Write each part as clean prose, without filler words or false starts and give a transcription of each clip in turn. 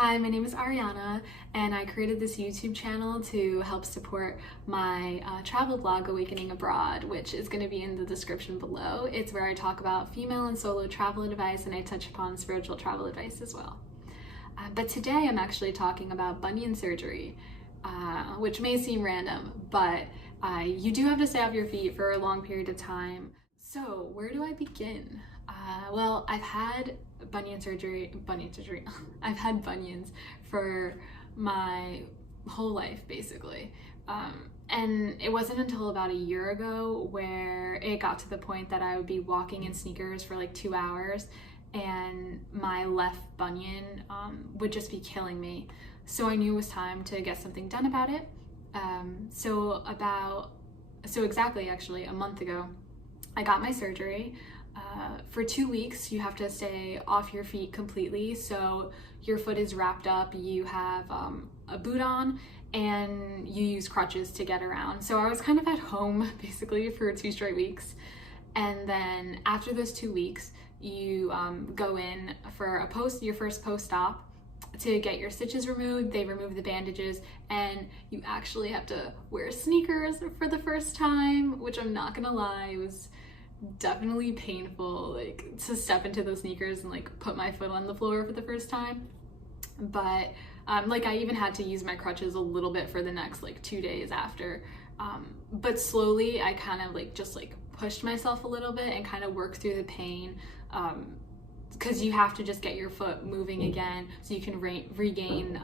Hi, my name is Ariana, and I created this YouTube channel to help support my travel blog, Awakening Abroad, which is going to be in the description below. It's where I talk about female and solo travel advice, and I touch upon spiritual travel advice as well. But today I'm actually talking about bunion surgery, which may seem random, but you do have to stay off your feet for a long period of time. So where do I begin? Well, I've had bunion surgery. I've had bunions for my whole life, basically. And it wasn't until about a year ago where it got to the point that I would be walking in sneakers for like 2 hours and my left bunion would just be killing me. So I knew it was time to get something done about it. So exactly actually a month ago, I got my surgery. For 2 weeks, you have to stay off your feet completely. So your foot is wrapped up, you have a boot on, and you use crutches to get around. So I was kind of at home basically for 2 straight weeks. And then after those 2 weeks, you go in for your first post-op to get your stitches removed. They remove the bandages, and you actually have to wear sneakers for the first time, which I'm not gonna lie, it was definitely painful, like, to step into those sneakers and like put my foot on the floor for the first time. But like I even had to use my crutches a little bit for the next like 2 days after. But slowly I kind of like just like pushed myself a little bit and kind of worked through the pain, because you have to just get your foot moving again so you can regain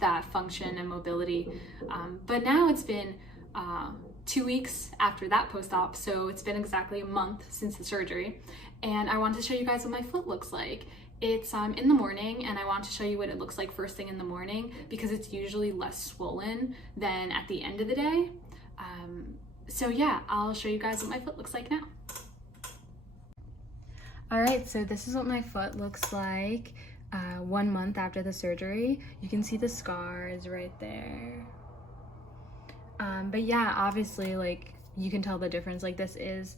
that function and mobility. But now it's been 2 weeks after that post-op, so it's been exactly a month since the surgery, and I wanted to show you guys what my foot looks like. It's in the morning, and I want to show you what it looks like first thing in the morning because it's usually less swollen than at the end of the day. So yeah, I'll show you guys what my foot looks like now. All right, so this is what my foot looks like 1 month after the surgery. You can see the scars right there. But yeah, obviously, like, you can tell the difference. Like, this is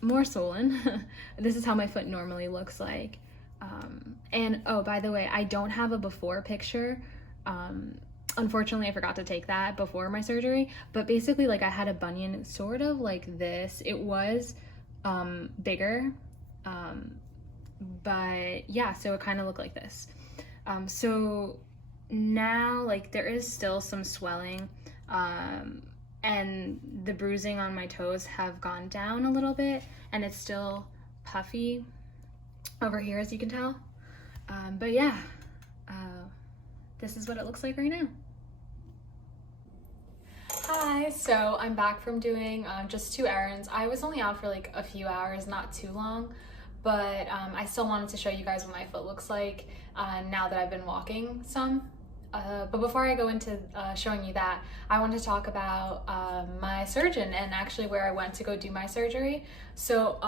more swollen. This is how my foot normally looks like. And oh, by the way, I don't have a before picture. Unfortunately, I forgot to take that before my surgery. But basically, like, I had a bunion sort of like this. It was bigger. But yeah, so it kind of looked like this. So now, like, there is still some swelling. And the bruising on my toes have gone down a little bit, and it's still puffy over here, as you can tell. But yeah, this is what it looks like right now. Hi, so I'm back from doing just 2 errands. I was only out for like a few hours, not too long, but I still wanted to show you guys what my foot looks like now that I've been walking some. But before I go into showing you that, I want to talk about my surgeon and actually where I went to go do my surgery. So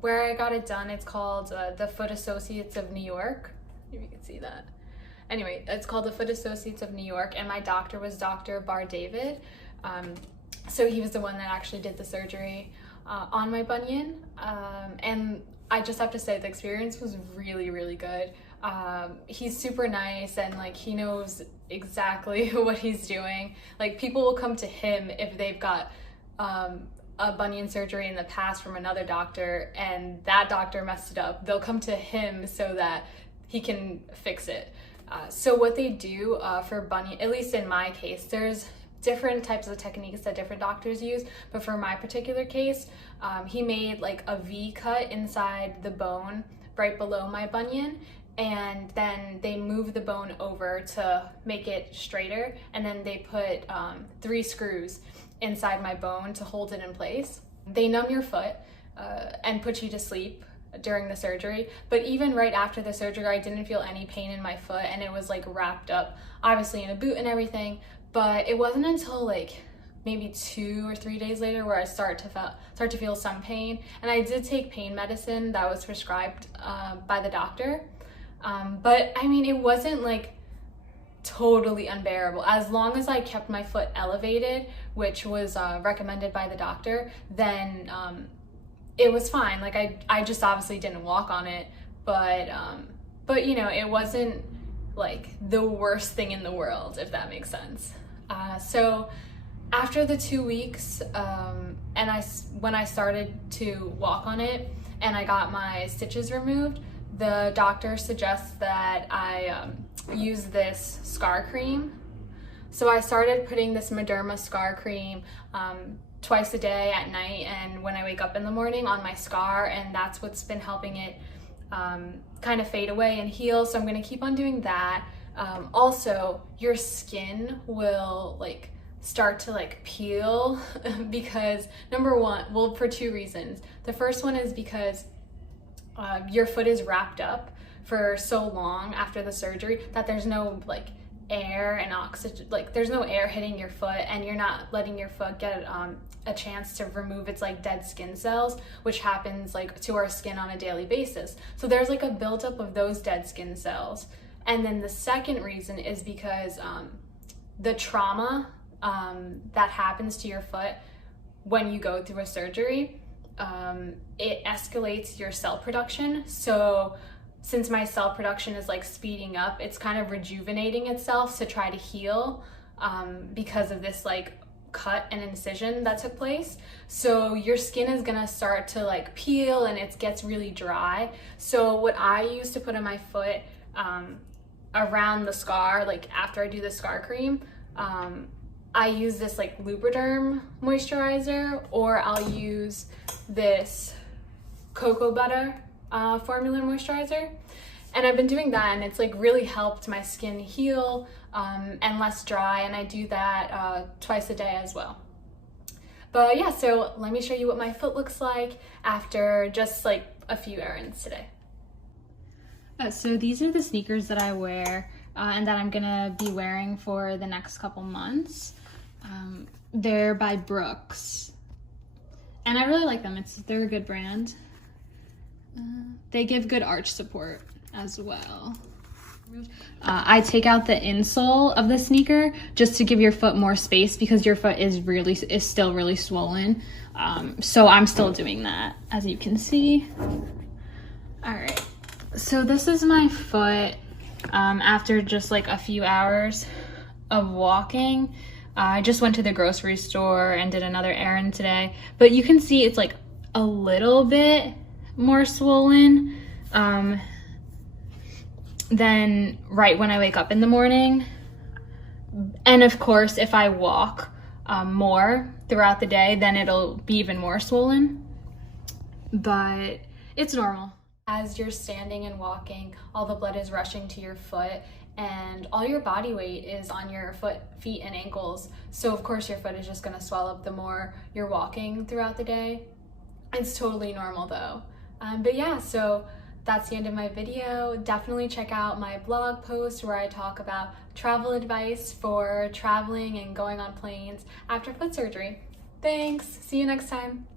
where I got it done, it's called the Foot Associates of New York. If you can see that. Anyway, it's called the Foot Associates of New York, and my doctor was Dr. Bar David. So he was the one that actually did the surgery on my bunion. And I just have to say the experience was really, really good. He's super nice, and like he knows exactly what he's doing. Like, people will come to him if they've got a bunion surgery in the past from another doctor and that doctor messed it up. They'll come to him so that he can fix it. So what they do for bunion, at least in my case, there's different types of techniques that different doctors use, but for my particular case, he made like a V cut inside the bone right below my bunion, and then they move the bone over to make it straighter, and then they put 3 screws inside my bone to hold it in place. They numb your foot and put you to sleep during the surgery, but even right after the surgery, I didn't feel any pain in my foot, and it was like wrapped up, obviously in a boot and everything. But it wasn't until like maybe 2 or 3 days later where I start to feel some pain, and I did take pain medicine that was prescribed by the doctor. But I mean, it wasn't like totally unbearable. As long as I kept my foot elevated, which was recommended by the doctor, then it was fine. Like I just obviously didn't walk on it, but but you know, it wasn't like the worst thing in the world, if that makes sense. So after the 2 weeks, when I started to walk on it and I got my stitches removed, the doctor suggests that I use this scar cream. So I started putting this Mederma scar cream twice a day at night and when I wake up in the morning on my scar, and that's what's been helping it kind of fade away and heal. So I'm gonna keep on doing that. Also, your skin will like start to like peel because number one, well, for two reasons. The first one is because your foot is wrapped up for so long after the surgery that there's no like air and oxygen, like there's no air hitting your foot, and you're not letting your foot get a chance to remove its like dead skin cells, which happens like to our skin on a daily basis. So there's like a buildup of those dead skin cells. And then the second reason is because the trauma that happens to your foot when you go through a surgery, it escalates your cell production. So since my cell production is like speeding up, it's kind of rejuvenating itself to try to heal because of this like cut and incision that took place. So your skin is gonna start to like peel and it gets really dry. So what I use to put on my foot around the scar, like after I do the scar cream, I use this like Lubriderm moisturizer, or I'll use this cocoa butter formula moisturizer. And I've been doing that, and it's like really helped my skin heal and less dry, and I do that twice a day as well. But yeah, so let me show you what my foot looks like after just like a few errands today. So these are the sneakers that I wear and that I'm gonna be wearing for the next couple months. They're by Brooks, and I really like them. They're a good brand. They give good arch support as well. I take out the insole of the sneaker just to give your foot more space because your foot is still really swollen. So I'm still doing that, as you can see. All right, so this is my foot after just like a few hours of walking. I just went to the grocery store and did another errand today, but you can see it's like a little bit more swollen than right when I wake up in the morning. And of course, if I walk more throughout the day, then it'll be even more swollen, but it's normal. As you're standing and walking, all the blood is rushing to your foot, and all your body weight is on your feet and ankles. So of course your foot is just gonna swell up the more you're walking throughout the day. It's totally normal though. But yeah, so that's the end of my video. Definitely check out my blog post where I talk about travel advice for traveling and going on planes after foot surgery. Thanks, see you next time.